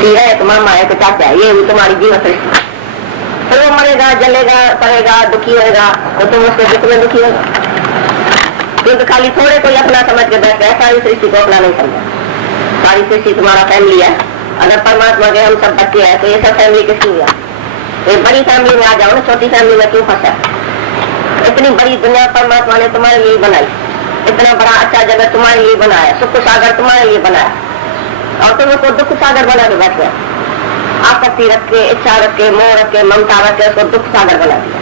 फुफी है, एक मामा है, एक चाचा है, ये तुम्हारी जीवन सृष्टि। फिर वो मरेगा, जलेगा, करेगा, दुखी होगा, तो तुम उसके दुख में दुखी होगा। क्योंकि खाली थोड़े कोई अपना समझ के बैठे, सारी सृष्टि को अपना नहीं समझा। सारी सृष्टि तुम्हारा फैमिली है। अगर परमात्मा के हम सब बच्चे हैं तो ये सब फैमिली किसकी हुआ? तो बड़ी फैमिली में आ जाओ ना, छोटी फैमिली में क्यों फंसा? इतनी बड़ी दुनिया परमात्मा ने तुम्हारे लिए बनाई, इतना बड़ा अच्छा जगत तुम्हारे लिए बनाया, सुख सागर तुम्हारे लिए बनाया, और तुम उसको दुख सागर बना के बैठ गया। आसक्ति रख के, इच्छा रख के, मोह रख के, ममता रख के उसको दुख सागर बना दिया।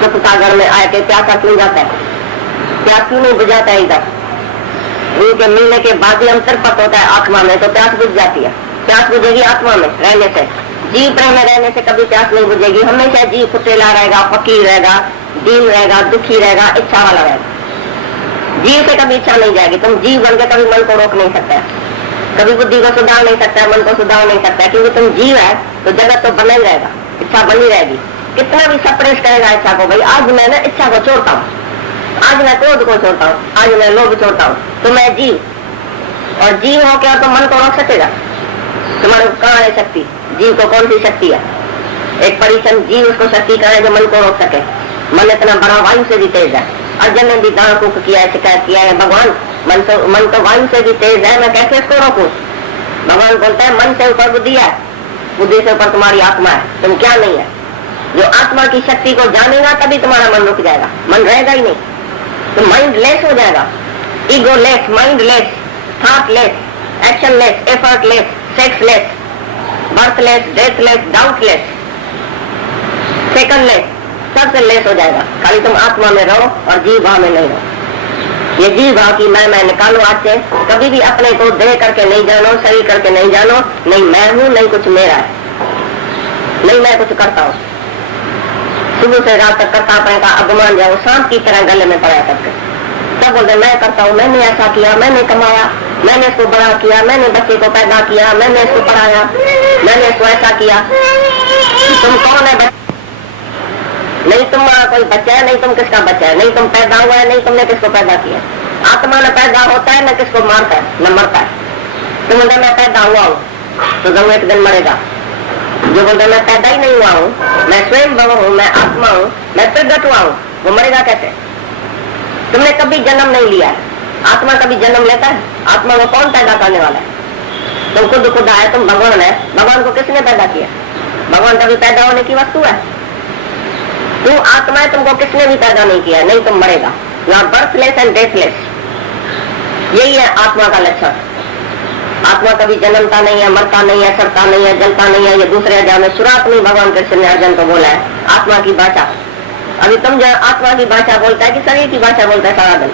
दुख सागर में आके प्यासा क्यों जाता है? प्यास क्यों नहीं बुझाता है? इधर उनके मिलने के बाद ही हम तृप्त होता है आत्मा में, तो प्यास बुझ जाती है। प्यास बुझेगी आत्मा में रहने से, जीव प्रेम में रहने से कभी प्यास नहीं बुझेगी। हमेशा जीव कुटेला रहेगा, फकीर रहेगा, दीन रहेगा, दुखी रहेगा, इच्छा वाला रहेगा। जीव से कभी इच्छा नहीं जाएगी। तुम जीव बन के कभी मन को रोक नहीं सकता है, कभी बुद्धि को सुधार नहीं सकता है, मन को सुधार नहीं सकता है, क्योंकि तुम जीव है तो जगत तो बना ही रहेगा, इच्छा बनी रहेगी। कितना भी सप्रेस करेगा इच्छा को, भाई आज मैं ना इच्छा को छोड़ता हूँ, आज मैं क्रोध को छोड़ता हूँ, आज मैं लोभ छोड़ता हूँ, तो मैं जीव। और जीव हो क्या तो मन को रोक सकेगा? तुम्हारे कहाँ है शक्ति? जीव को कौन सी शक्ति है? एक परिचन्न जीव, उसको शक्ति कहाँ है जो मन को रोक सके? मन इतना बड़ा वायु से भी तेज है। अर्जुन ने भी दांत फूक किया है, शिकायत किया है, भगवान मन तो वायु से भी तेज है, मैं कैसे इसको रोकूं? भगवान बोलता है मन से ऊपर बुद्धि है, बुद्धि से ऊपर तुम्हारी आत्मा है, तुम क्या नहीं है। जो आत्मा की शक्ति को जानेगा तभी तुम्हारा मन रुक जाएगा, मन रहेगा ही नहीं, तो माइंड लेस हो जाएगा। Ego less, mind less, thought less, action less, effort less, sex less, birth less, death less, doubt less, second less, सबसे लेस हो जाएगा। खाली तुम आत्मा में रहो और जीव भाव में नहीं रहो। ये जीव भाव की मैं निकालो आज से। कभी भी अपने को देह करके नहीं जानो, शरीर करके नहीं जानो, नहीं मैं हूँ, नहीं कुछ मेरा है, नहीं मैं कुछ करता हूँ। सुबह से रात तक करता का अभिमान जाओ, सांप की तरह गले में पड़ा करके सब बोलते मैं करता हूँ, मैंने ऐसा किया, मैंने कमाया, मैंने इसको बड़ा किया, मैंने बच्चे को पैदा किया, मैंने इसको पढ़ाया, मैंने इसको ऐसा किया। तुम कौन है? नहीं तुम्हारा कोई बच्चा है, नहीं तुम किसका बच्चा है, नहीं तुम पैदा हुआ है, नहीं तुमने किसको पैदा किया। आत्मा न पैदा होता है, न किसको मारता है, न मरता है। तुम बोलते मैं पैदा हुआ हूँ तो तुम एक दिन मरेगा। जो बोलते मैं पैदा ही नहीं हुआ हूँ, मैं स्वयं भव हूँ, मैं आत्मा हूँ, मैं प्रगट हुआ हूँ, वो मरेगा कैसे? तुमने कभी जन्म नहीं लिया है। आत्मा कभी जन्म लेता है? आत्मा को कौन पैदा करने वाला है? तुम खुद आए, तुम भगवान है। भगवान को किसने पैदा किया? भगवान कभी पैदा होने की वस्तु है? तू आत्मा है, तुमको किसने भी पैदा नहीं किया, नहीं तुम मरेगा। यहाँ बर्थलेस एंड डेथलेस, यही है आत्मा का लक्षण। आत्मा कभी जन्मता नहीं है, मरता नहीं है, सड़ता नहीं है, जलता नहीं है। ये दूसरे अध्याय में शुरुआत में भगवान कृष्ण ने अर्जुन को बोला है आत्मा की भाषा। अभी तुम जो आत्मा की भाषा बोलता है कि शरीर की भाषा बोलता है सारा दिन?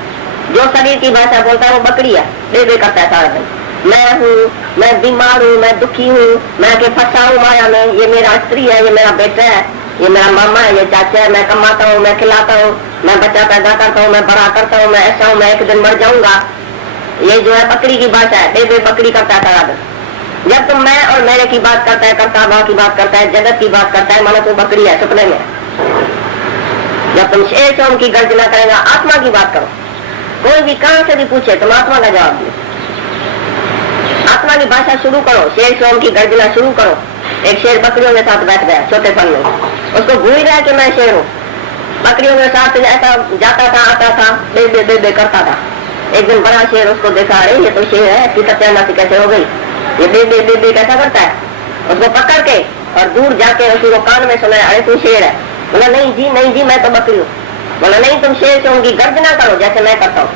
जो शरीर की भाषा बोलता है वो बकरी है, बे करता है सारा दिन। मैं हूँ, मैं बीमार हूँ, मैं दुखी हूँ, मैं के फंसा हूँ माया में, ये मेरा स्त्री है, ये मेरा बेटा है, ये मेरा मामा है, ये चाचा है, मैं कमाता हूँ, मैं खिलाता हूँ, मैं बच्चा पैदा करता हूँ, मैं बड़ा करता हूँ, मैं ऐसा हूँ, मैं एक दिन मर जाऊंगा। ये जो है बकरी की भाषा है, बे बकरी करता है सारा दिन। जब तुम मैं और मेरे की बात करता है, करता भाव की बात करता है, जगत की बात करता है, मानो तो बकरी है सपने में। जब तुम शेर सोम की गर्जना करेगा, आत्मा की बात करो। कोई भी कहां से भी पूछे तुम आत्मा का जवाब दो। आत्मा की भाषा शुरू करो, शेर सोम की गर्जना शुरू करो। एक शेर बकरियों के साथ बैठ गया छोटे फल में, उसको भूल गया कि मैं शेर हूँ। बकरियों के साथ ऐसा जाता था, आता था, बे करता था। एक दिन बड़ा शेर उसको देखा, अरे ये तो शेर है, इसकी सत्यानाशी कैसे हो गई, ये बे कैसा करता है। उसको पकड़ के और दूर जाके उसको कान में सुनाया, अरे तू शेर है। बोला नहीं जी मैं तो बकरी हूँ। बोला नहीं तुम शेर से उनकी गर्जना करो जैसे मैं करता हूँ।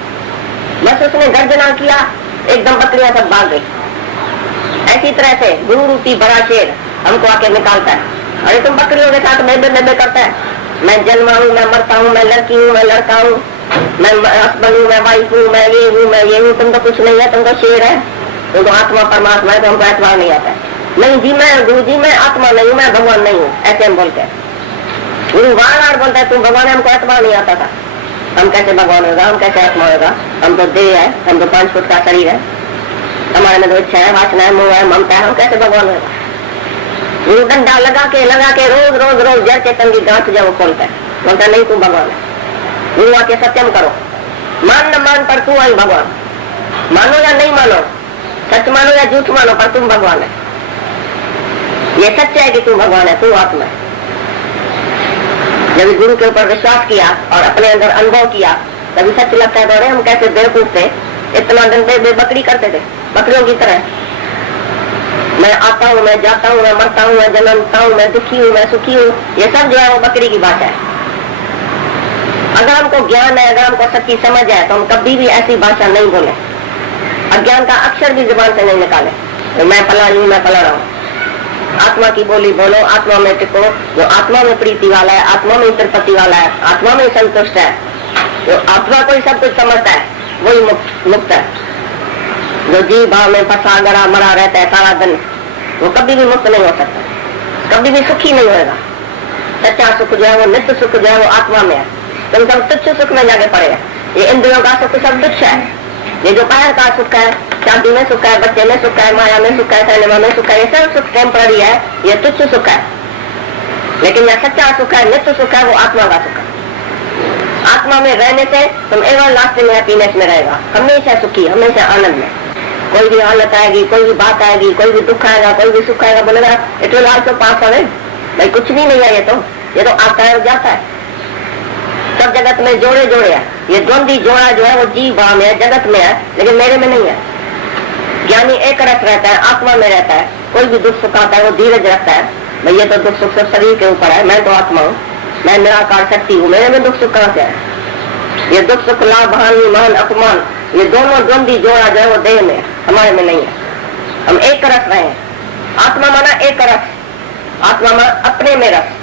बस उसने गर्जना किया, एकदम बकरियां सब भाग गई। ऐसी तरह से गुरु रूपी बड़ा शेर हमको आके निकालता है, अरे तुम बकरियों के साथ बेबे करता है। मैं जन्मा हूँ, मैं मरता हूँ, मैं लड़की हूँ, मैं लड़का हूँ, मैं हस्बैंड हूँ, मैं वाइफ हूँ, मैं ये हूँ, तुम तो कुछ नहीं है, तुम तो शेर है, तुम तो आत्मा परमात्मा है, तो हमको एतबार नहीं आता है। नहीं जी मैं गुरु जी मैं आत्मा नहीं हूँ, मैं भगवान नहीं हूँ, ऐसे हम बोलते हैं। गुरु बार बोलता है तुम भगवान है, हमको एतबार नहीं आता था। हम कैसे भगवान होगा, हम कैसे आत्मा होगा, हम तो देह है, हम तो 5 फुट का शरीर है, हमारे में तो इच्छा है, वासना है, मोह है, ममता है, हम कैसे भगवान होगा। गुरु डंडा लगा के रोज जड़ चेतन की गांठ जब खोलता है, बोलता नहीं तू भगवान है। गुरु आके सत्यम करो, मान न मान पर तू आई भगवान, मानो या नहीं मानो, सच मानो या झूठ मानो, पर तुम भगवान है। ये सच है कि तू भगवान है, तू आत्मा है। जब गुरु के ऊपर विश्वास किया और अपने अंदर अनुभव किया तभी सच लगता है। तो हम कैसे बेवकूफ थे, इतना दिन बकरी करते थे, बकरियों की तरह। मैं आता हूँ, मैं जाता हूँ, मैं मरता हूँ, मैं जन्मता हूँ, मैं दुखी हूँ, मैं सुखी हूँ, ये सब जो है वो बकरी की भाषा है। अगर हमको ज्ञान है, अगर हमको सच्ची समझ है तो हम कभी भी ऐसी भाषा नहीं बोले, अज्ञान का अक्षर भी जुबान से नहीं निकाले। तो मैं फलानी हूँ, मैं फला रहा हूँ। आत्मा की बोली बोलो, आत्मा में टिको। जो आत्मा में प्रीति वाला है, आत्मा में तिरुपति वाला है, आत्मा में संतुष्ट है, जो आत्मा को ही सब कुछ समझता है वही मुक्त है। जो जीव भाव में फंसा गड़ा मरा रहता है सारा दिन, वो कभी भी मुक्त नहीं हो सकता, कभी भी सुखी नहीं होगा। सच्चा सुख जो है वो नित्य सुख जो है वो आत्मा में है। तुम सब तुच्छ सुख में जाके पड़े हैं। ये इंद्रियों का सुख सब तुच्छ है। ये जो बाहर का सुख है, शादी में सुख है, बच्चे में सुख है, माया में सुख है, सिनेमा में सुख है, ये सब सुख टेम्पररी है, ये तुच्छ सुख है। लेकिन यह सच्चा सुख है, नित्य सुख है, वो आत्मा का सुख है। आत्मा में रहने से तुम एवर लास्टिंग हैप्पीनेस में रहेगा, हमेशा सुखी, हमेशा आनंद में। कोई भी हालत आएगी, कोई भी बात आएगी, कोई भी दुख आएगा, कोई भी सुख आएगा, बोलेगा it will also pass away. भाई कुछ भी नहीं है, ये तो आता है और जाता है। सब जगत में जोड़े जोड़े है। ये द्वंद्वी जोड़ा जो है वो जीव भाव में है, जगत में है, लेकिन मेरे में नहीं है। ज्ञानी एक रस रहता है, आत्मा में रहता है। कोई भी दुख सुख आता है वो धीरज रखता है। भाई ये तो दुख सुख सब शरीर के ऊपर है, मैं तो आत्मा हूँ, मैं निराकार शक्ति हूँ, मेरे में दुख सुख कहाँ से है? ये दुख सुख, लाभ हानि, मान अपमान, ये दोनों द्वंद्वी जोड़ा जो है वो देह में है, हमारे में नहीं है। हम एक रस रहे हैं। आत्मा माना एक रस, आत्मा माना अपने में रस,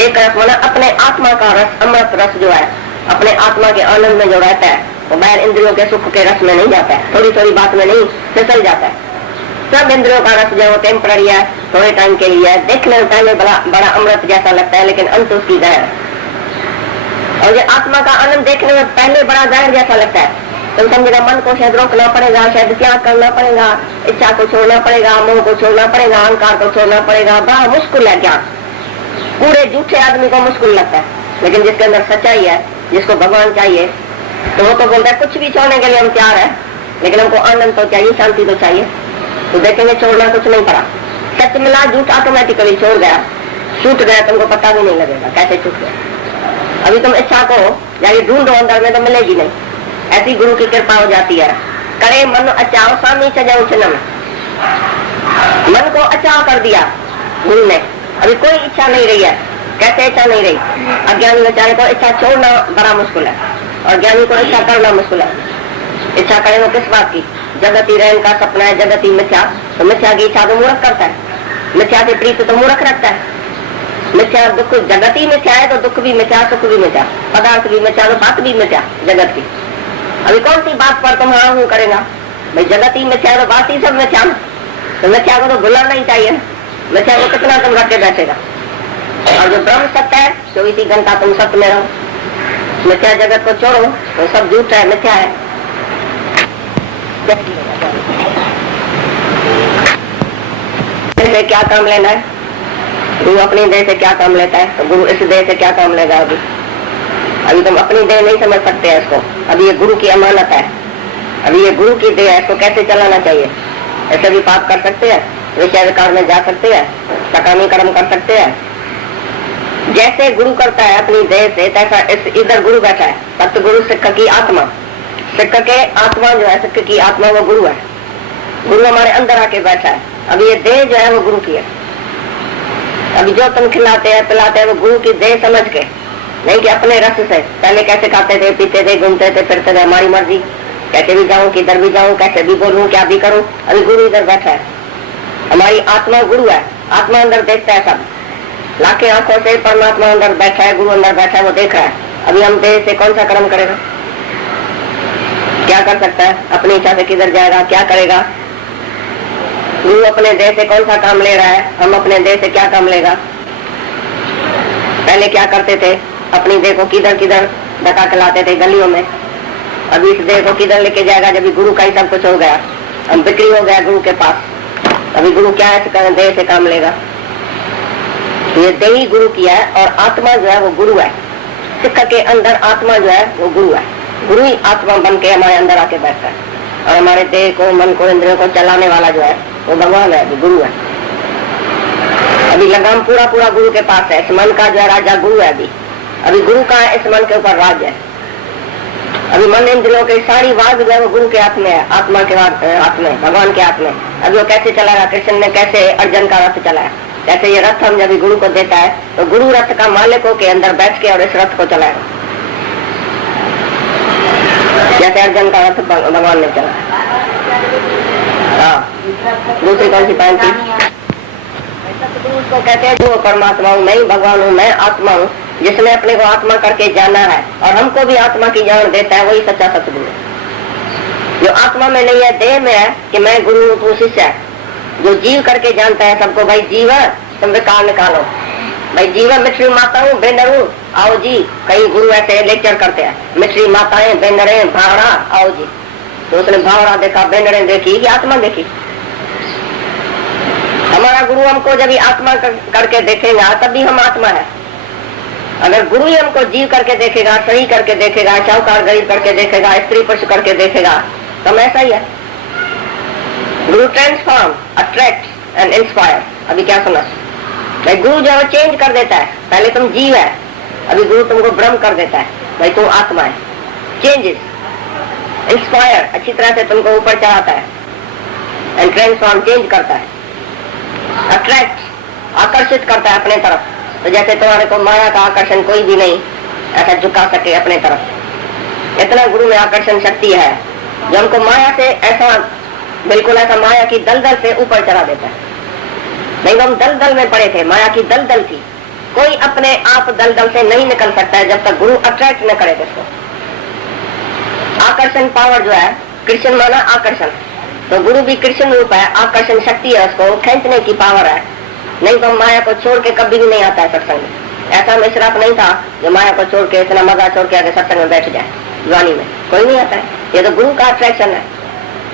एक रस माना अपने आत्मा का रस, अमृत रस जो है अपने आत्मा के आनंद में जो रहता है वो बाहर इंद्रियों के सुख के रस में नहीं जाता है, थोड़ी थोड़ी बात में नहीं फिसल जाता है। सब इंद्रियों का रस जो है वो टेम्पररी है, थोड़े टाइम के लिए है। देखने में पहले बड़ा अमृत जैसा लगता है, लेकिन अंत उसकी जहर है। और ये आत्मा का आनंद देखने में पहले बड़ा जहर जैसा लगता है। तुम समझेगा मन को शायद रोकना पड़ेगा, शायद त्याग करना पड़ेगा, इच्छा को छोड़ना पड़ेगा, मोह को छोड़ना पड़ेगा, अहंकार को छोड़ना पड़ेगा। बड़ा मुश्किल है ज्ञान, पूरे झूठे आदमी को मुश्किल लगता है। लेकिन जिसके अंदर सच्चाई है, जिसको भगवान चाहिए, तो वो तो बोलता है कुछ भी छोड़ने के लिए हम तैयार है, लेकिन हमको आनंद तो चाहिए, शांति तो चाहिए। तो देखेंगे छोड़ना कुछ नहीं पड़ा, सच मिला, झूठ ऑटोमेटिकली छोड़ गया, छूट गया, तुमको पता भी नहीं लगेगा कैसे छूट गया। अभी तुम इच्छा को जाके ढूंढो अंदर में तो मिलेगी नहीं, ऐसी गुरु की कृपा हो जाती है। करे मन अचाओ स्वामी सजाओ चिन्ह, मन को अचाओ कर दिया गुरु ने, अभी कोई इच्छा नहीं रही है। कैसे इच्छा नहीं रही? अज्ञानी बेचारे को इच्छा छोड़ना बड़ा मुश्किल है और ज्ञानी को इच्छा करना मुश्किल है। इच्छा करे वो किस बात की? जगत ही रहन का सपना है, जगत ही मिथ्या, तो मिथ्या की इच्छा तो मूर्ख करता है, मिथ्या से प्रीत तो मूर्ख रखता है। मिथ्या दुख, जगत ही मिथ्या है तो दुख भी मिथ्या, सुख भी मिथ्या, पदार्थ भी मिथ्या तो बात भी मिथ्या जगत की। अभी कौन सी बात पर तुम हाँ हूँ करेगा? भाई जगत ही मिथ्या है तो बात ही सब मिथ्या, तो मिथ्या को तो भुलाना ही चाहिए। मिथ्या को कितना तुम रख के बैठेगा? और जो ब्रह्म सत्य है 24 घंटा तुम सत्य में रहो। मिथ्या जगत को छोड़ो तो सब झूठ है, मिथ्या है। से क्या काम लेना है? गुरु अपनी देह से क्या काम लेता है, तो गुरु इस देह से क्या काम लेगा? अभी तुम अपनी देह नहीं समझ सकते हैं इसको। अभी ये गुरु की अमानत है, अभी ये गुरु की देह है, इसको कैसे चलाना चाहिए। ऐसे भी पाप कर सकते हैं, विषय विकार में जा सकते हैं, सकामी कर्म कर सकते हैं। जैसे गुरु करता है अपनी देह से, तैसा इधर गुरु बैठा है। सत्य गुरु सिक्ख की आत्मा, सिक्ख के आत्मा जो है, सिक्ख की आत्मा वो गुरु है। गुरु हमारे अंदर आके बैठा है। अभी ये देह जो है वो गुरु की है। अभी जो तुम खिलाते हैं पिलाते हैं वो गुरु की देह समझ के, नहीं कि अपने रस से। पहले कैसे खाते थे, पीते थे, घूमते थे, फिरते थे, हमारी मर्जी, कैसे भी जाऊं, किधर भी जाऊं, कैसे भी बोलूं, क्या भी करूं। अभी गुरु इधर बैठा है, हमारी आत्मा गुरु है। आत्मा अंदर देखता है सब, लाखे आंखों से परमात्मा अंदर बैठा है, गुरु अंदर बैठा है, वो देख रहा है। अभी हम देह से कौन सा कर्म करेगा? क्या कर सकता है? अपनी इच्छा से किधर जाएगा, क्या करेगा? गुरु अपने देह से कौन सा काम ले रहा है, हम अपने देह से क्या काम लेगा? पहले क्या करते थे? अपनी देह को किधर किधर धक्का खिलाते थे गलियों में। अभी इस देह को किधर लेके जाएगा जब गुरु का ही सब कुछ हो गया, हम बिक्री हो गया गुरु के पास। अभी गुरु क्या है, देह से काम लेगा? ये देह ही गुरु किया है और आत्मा जो है वो गुरु है। सिक्ख के अंदर आत्मा जो है वो गुरु है। गुरु ही आत्मा बन के हमारे अंदर आके बैठता है और हमारे देह को, मन को, इंद्रियों को चलाने वाला जो है वो भगवान है, वो गुरु है। अभी लगाम पूरा पूरा गुरु के पास है। इस मन का जो है राजा गुरु है। अभी गुरु का इस मन के ऊपर राज है। अभी मन इंद्रियों के सारी वाद जो है वो गुरु के हाथ में है, आत्मा के हाथ में, भगवान के हाथ में। अभी वो कैसे चलाएगा? कृष्ण ने कैसे अर्जुन का रथ चलाया, कैसे ये रथ हम जब गुरु को देता है तो गुरु रथ का मालिकों के अंदर बैठ के और इस रथ को चलाएगा, जैसे अर्जुन का रथ भगवान ने चलाया। हाँ, दूसरी कौन सी पॉइंट थी? सतगुरु को कहते हैं जो परमात्मा हूँ, मैं ही भगवान हूँ, मैं आत्मा हूँ, जिसने अपने को आत्मा करके जाना है और हमको भी आत्मा की जान देता है, वही सच्चा सतगुरु है। जो आत्मा में नहीं है, देह में है कि मैं गुरु हूँ तू शिष्य है। जो जीव करके जानता है सबको, भाई जीव है तुम विकार निकालो, भाई जीव है मिश्री माता हूँ बेनर हूँ आओ जी। कई गुरु ऐसे लेक्चर करते हैं, मिश्री माताएं बेनरे भावरा आओ जी। तो उसने भावरा देखा, बेनरे देखी कि आत्मा देखी। हमारा गुरु हमको जब आत्मा करके देखेगा तभी हम आत्मा है। अगर गुरु ही हमको जीव करके देखेगा, सही करके देखेगा, शाहूकार गरीब करके देखेगा, स्त्री पुरुष करके देखेगा तो हम ऐसा ही है। गुरु ट्रांसफॉर्म, अट्रैक्ट एंड इंस्पायर। अभी क्या सुना? भाई गुरु जो है चेंज कर देता है। पहले तुम जीव है, अभी गुरु तुमको ब्रह्म कर देता है, भाई तुम आत्मा है। चेंजेस, इंस्पायर अच्छी तरह से तुमको ऊपर चढ़ाता है, एंड ट्रांसफॉर्म चेंज करता है। अट्रैक्ट आकर्षित करता है अपने तरफ। तो जैसे तुम्हारे को माया का आकर्षण कोई भी नहीं ऐसा झुका सके अपने तरफ, इतना गुरु में आकर्षण शक्ति है जो हमको माया से ऐसा बिल्कुल ऐसा माया की दलदल से ऊपर चढ़ा देता है। नहीं, हम दलदल में पड़े थे, माया की दलदल थी। कोई अपने आप दलदल से नहीं निकल सकता है जब तक गुरु अट्रैक्ट न करे इसको। आकर्षण पावर जो है, कृष्ण माना आकर्षण, तो गुरु भी कृष्ण रूप है, आकर्षण शक्ति है, उसको खींचने की पावर है। नहीं तो माया को छोड़ के कभी भी नहीं आता है सत्संग में। ऐसा मिश्राप नहीं था जो माया को छोड़ के इतना मजा छोड़ के आगे सत्संग में बैठ जाए, जवानी में कोई नहीं आता है। ये तो गुरु का अट्रैक्शन है।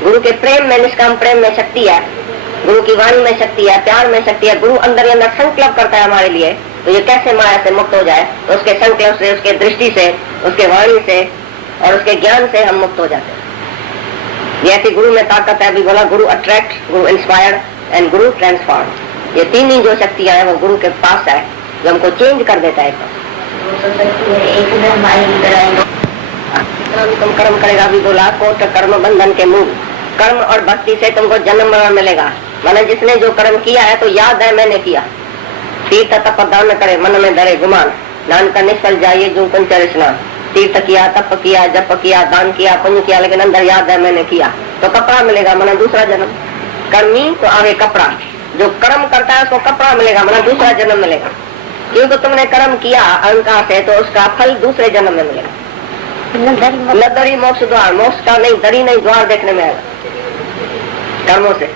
गुरु के प्रेम में, निष्काम प्रेम में शक्ति है, गुरु की वाणी में शक्ति है, प्यार में शक्ति है। गुरु अंदर ही अंदर संकल्प करता है हमारे लिए, तो ये कैसे माया से मुक्त हो जाए, तो उसके संकल्प से, उसके दृष्टि से, उसके वाणी से और उसके ज्ञान से हम मुक्त हो जाते हैं। ये ऐसी गुरु में ताकत है। अभी बोला गुरु attract, Guru inspire and Guru transform. ये तीन ही जो शक्तियां हैं वो गुरु के पास है, जो हमको चेंज कर देता है। तुम कर्म करेगा, भी बोला कोट कर्म बंधन के मूल। कर्म और भक्ति से तुमको जन्म मरण मिलेगा। माने जिसने जो कर्म किया है तो याद है मैंने किया। तीर्थ तप दान करे, मन में डरे गुमान, नानक निष्फल जाइए जो कुंच स्नान। तीर्थ किया, तप किया, जप किया, दान किया, पुण्य किया, लेकिन अंदर याद है मैंने किया, तो कपड़ा मिलेगा, माना दूसरा जन्म। कर्मी तो आगे कपड़ा, जो कर्म करता है उसको कपड़ा मिलेगा, माना दूसरा जन्म मिलेगा। क्योंकि तुमने कर्म किया अहंकार से, तो उसका फल दूसरे जन्म में मिलेगा। न दरी मोक्ष द्वार, मोक्ष का नहीं, दरी नहीं, द्वार देखने में आएगा कर्मों से।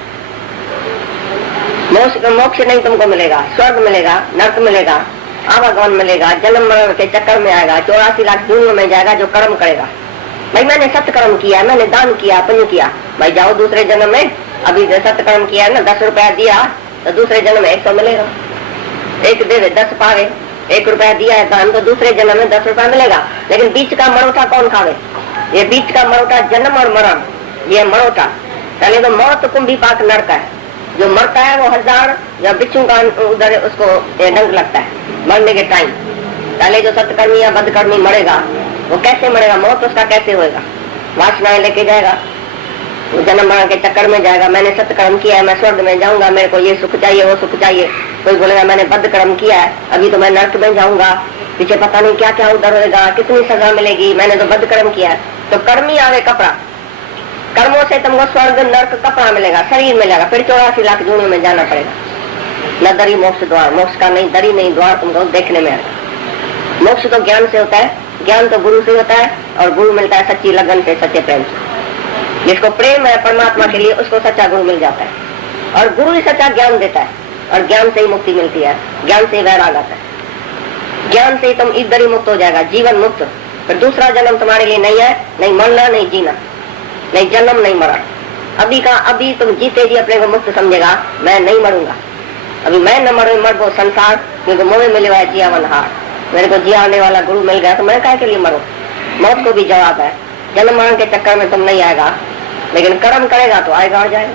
मोक्ष नहीं तुमको मिलेगा, स्वर्ग मिलेगा, नर्क मिलेगा, आवागमन मिलेगा, जन्म मरण के चक्कर में आएगा, 84 लाख दुनिया में जाएगा जो कर्म करेगा। भाई मैंने सत्कर्म किया, मैंने दान किया, पुण्य किया, भाई जाओ दूसरे जन्म में। अभी सत्कर्म किया है ना, 10 रुपया दिया तो दूसरे जन्म में 100 मिलेगा। एक दे 10 पावे, 1 रुपया दिया है दान, तो दूसरे जन्म में 10 रुपया मिलेगा। लेकिन बीच का मरोटा कौन खावे? ये बीच का मरोटा जन्म और मरण, ये मरोटा। पहले तो मौत कुंभी पाक नरक है, जो मरता है वो 1000 या बिच्छू का उधर उसको डंक लगता है मरने के टाइम। पहले जो सत्कर्मी या बदकर्मी मरेगा वो कैसे मरेगा, मौत उसका कैसे होएगा? वासनाएं लेके जाएगा, वो जन्म मरण के चक्कर में जाएगा। मैंने सत्कर्म किया है, मैं स्वर्ग में जाऊंगा, मेरे को ये सुख चाहिए, वो सुख चाहिए। कोई बोलेगा मैंने बदकर्म किया है, अभी तो मैं नर्क में जाऊंगा, पीछे पता नहीं क्या क्या उधर होगा, कितनी सजा मिलेगी, मैंने तो बदकर्म किया है। तो कर्मी आवे कपड़ा, कर्मों से तुमको स्वर्ग नर्क कपड़ा मिलेगा, शरीर मिलेगा, फिर 84 लाख जूनों में जाना पड़ेगा। न दरी मोक्ष द्वार, मोक्ष का नहीं, दरी नहीं, द्वार तुमको देखने में आएगा। मोक्ष तो ज्ञान से होता है, ज्ञान तो गुरु से होता है, और गुरु मिलता है सच्ची लगन से, सच्चे प्रेम से। जिसको प्रेम है परमात्मा के लिए उसको सच्चा गुरु मिल जाता है, और गुरु ही सच्चा ज्ञान देता है, और ज्ञान से ही मुक्ति मिलती है, ज्ञान से ही वैराग आता है। ज्ञान से ही तुम इधर ही मुक्त हो जाएगा, जीवन मुक्त। फिर दूसरा जन्म तुम्हारे लिए नहीं है, नहीं मरना, नहीं जीना, नहीं जन्म, नहीं मरण। अभी का अभी तुम जीते जी अपने को मुक्त समझेगा, मैं नहीं मरूंगा, अभी मैं न मरू, मर वो संसार, क्योंकि मोह मिले हुआ है जीवन हार। मेरे को जियाने वाला गुरु मिल गया तो मैं काहे के लिए मरूं? मौत को भी जवाब है, जन्म मरण के चक्कर में तुम नहीं आएगा, लेकिन कर्म करेगा तो आएगा और जाएगा।